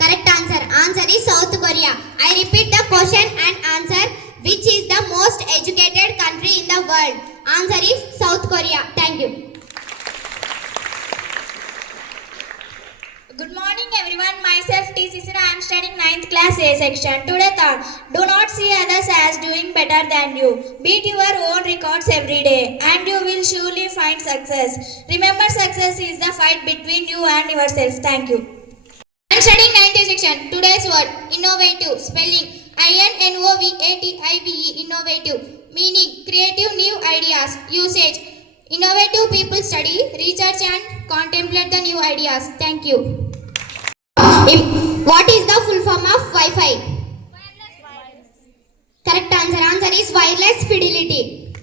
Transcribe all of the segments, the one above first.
Correct answer. Answer is South Korea. I repeat the question and answer. Which is the most educated country in the world? Answer is South Korea. Thank you. Good morning everyone. Myself T. Cicera. I am studying 9th class A section. Today thought, do not see others as doing better than you. Beat your own records every day and you will surely find success. Remember, success is the fight between you and yourself. Thank you. I am studying 9th section. Today's word, innovative. Spelling, INNOVATIVE, innovative. Meaning, creative new ideas. Usage, innovative people study, research and contemplate the new ideas. Thank you. What is the full form of Wi-Fi? Correct answer. Answer is wireless fidelity.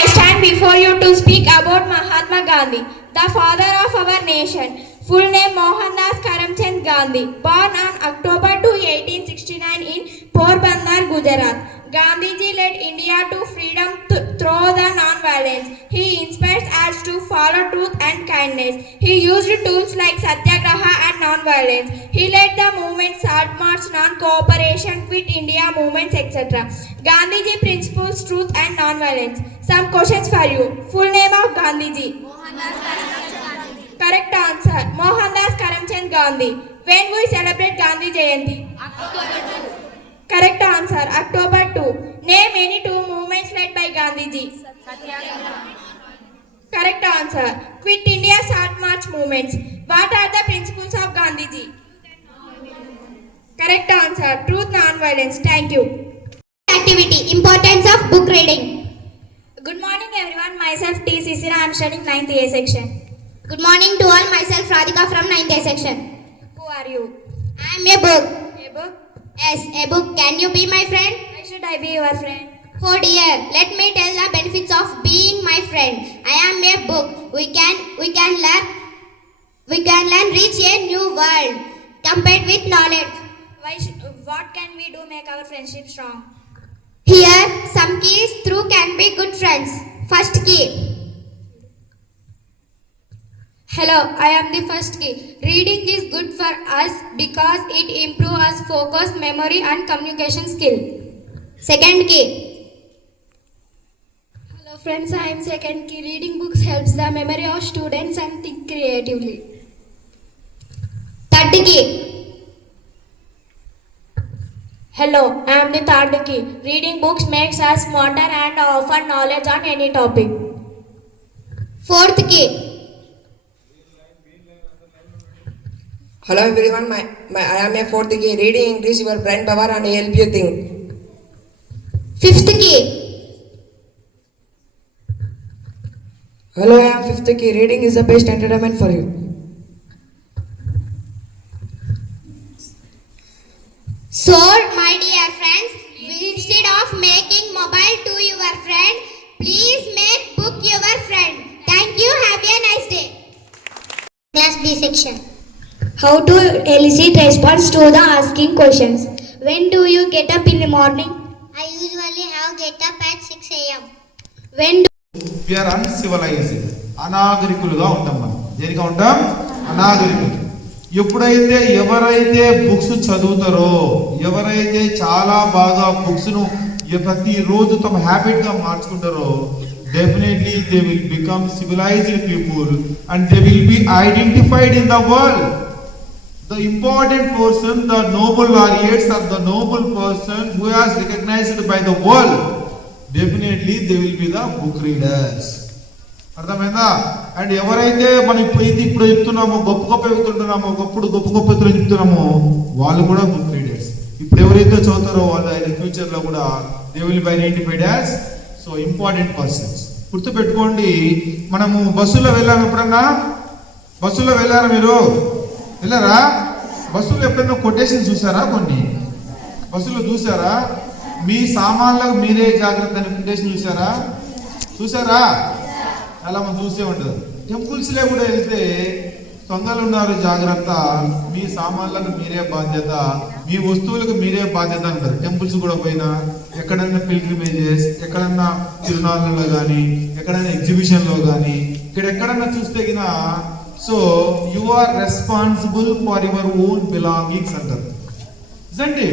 I stand before you to speak about Mahatma Gandhi, the father of our nation. Full name Mohandas Karamchand Gandhi. Born on October 2, 1869 in Porbandar, Gujarat. Gandhiji led India to freedom through the non-violence. He inspires us to follow truth and kindness. He used tools like Satyagraha and non-violence. He led the movement Salt March, non-cooperation, Quit India movements, etc. Gandhiji principles, truth and non-violence. Some questions for you. Full name of Gandhiji? Correct answer. Mohandas Karamchand Gandhi. When we celebrate Gandhi Jayanti? October 2. Correct answer. October 2. Name any two movements led by Gandhiji. Satyagraha. Correct answer. Quit India, Salt March movements. What are the principles of Gandhiji? Correct answer. Truth, non-violence. Thank you. Activity, importance of book reading. Good morning everyone. Myself T. Cicera. I am studying 9th A section. Good morning to all. Myself Radhika from 9th A section. Who are you? I am a book. A book? Yes, a book. Can you be my friend? Why should I be your friend? Oh dear, let me tell the benefits of being my friend. I am a book. We can learn reach a new world. Compared with knowledge. What can we do make our friendship strong? Here, some keys through can be good friends. First key. Hello, I am the first key. Reading is good for us because it improves our focus, memory and communication skill. Second key. Hello friends, I am second key. Reading books helps the memory of students and think creatively. Third key. Hello, I am the third key. Reading books makes us smarter and offer knowledge on any topic. Fourth key. Hello everyone, I am a fourth key. Reading increase your brain power and help you think. Fifth key. Hello, I am fifth key. Reading is the best entertainment for you. So, my dear friends, instead of making mobile to your friend, please make book your friend. Thank you. Have a nice day. Class B section. How to elicit response to the asking questions. When do you get up in the morning? I usually have get up at 6 a.m. When do we are uncivilized, అనాగరికులుగా ఉంటాం. మనం దేనిగా ఉంటాం? అనాగరికులు. ఎప్పుడైతే ఎవరైతే books చదువుతారో, ఎవరైతే చాలా బాగా బుక్స్ను ప్రతిరోజు తమ హ్యాబిట్గా మార్చుకుంటారో, definitely they will become civilized people and they will be identified in the world. The important person, the noble laureates or the noble person who has recognized by the world, definitely they will be the book readers. అర్థమైందా? And ఎవరైతే మనం ఇప్పుడు చెప్తున్నామో గొప్ప గొప్ప చెప్తున్నామో, గొప్ప వ్యక్తులు చెప్తున్నామో వాళ్ళు కూడా బుక్ రీడర్స్. ఇప్పుడు ఎవరైతే చదువుతారో వాళ్ళు ఆయన ఫ్యూచర్లో కూడా they will be identified as so important persons. గుర్తుపెట్టుకోండి, మనము బస్సులో వెళ్ళాము. ఎప్పుడన్నా బస్సులో వెళ్ళారా? మీరు వెళ్ళారా? బస్సులో ఎప్పుడైనా కొటేషన్ చూసారా? కొన్ని బస్సులో చూసారా? మీ సామాన్లకు మీరే జాగ్రత్త అని కొటేషన్ చూసారా? చాలా మంది చూసే ఉంటారు. టెంపుల్స్లో కూడా వెళ్తే దొంగలు ఉన్నారు జాగ్రత్త, మీ సామాన్లకు మీరే బాధ్యత, మీ వస్తువులకు మీరే బాధ్యత అంటారు. టెంపుల్స్ కూడా పోయినా, ఎక్కడన్నా పిల్గ్రిమేజెస్, ఎక్కడన్నా తిరునాళ్ళలో కానీ, ఎక్కడైనా ఎగ్జిబిషన్లో కానీ, ఇక్కడ ఎక్కడన్నా చూస్తే గిన so you are responsible for your own belongings అంటారు. ఇదండి.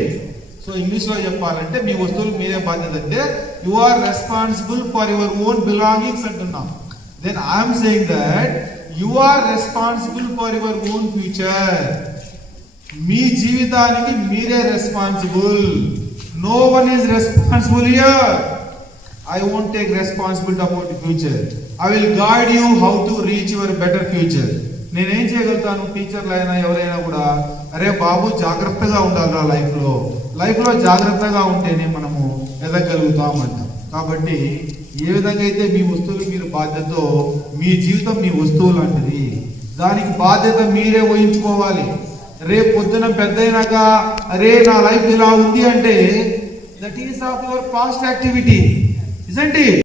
సో ఇంగ్లీష్లో చెప్పాలంటే మీ వస్తువులకు మీరే బాధ్యత అంటే you are responsible for your own belongings అంటున్నాం. Then I'm saying that you are responsible for your own future. మీ జీవితానికి మీరే responsible. No one is responsible here. I won't take responsibility about the future. I will guide you how to reach your better future. నేనేం చేయగలుగుతాను, టీచర్లు అయినా ఎవరైనా కూడా, అరే బాబు జాగ్రత్తగా ఉండాలిరా లైఫ్లో జాగ్రత్తగా ఉంటేనే మనము ఎదగలుగుతాం అంటాం. కాబట్టి ఏ విధంగా అయితే మీ వస్తువులు మీరు బాధ్యతతో, మీ జీవితం మీ వస్తువు లాంటిది, దానికి బాధ్యత మీరే వహించుకోవాలి. రేపు పొద్దున పెద్దయినాక అరే నా లైఫ్ ఇలా ఉంది అంటే that is of our past activity, isn't it?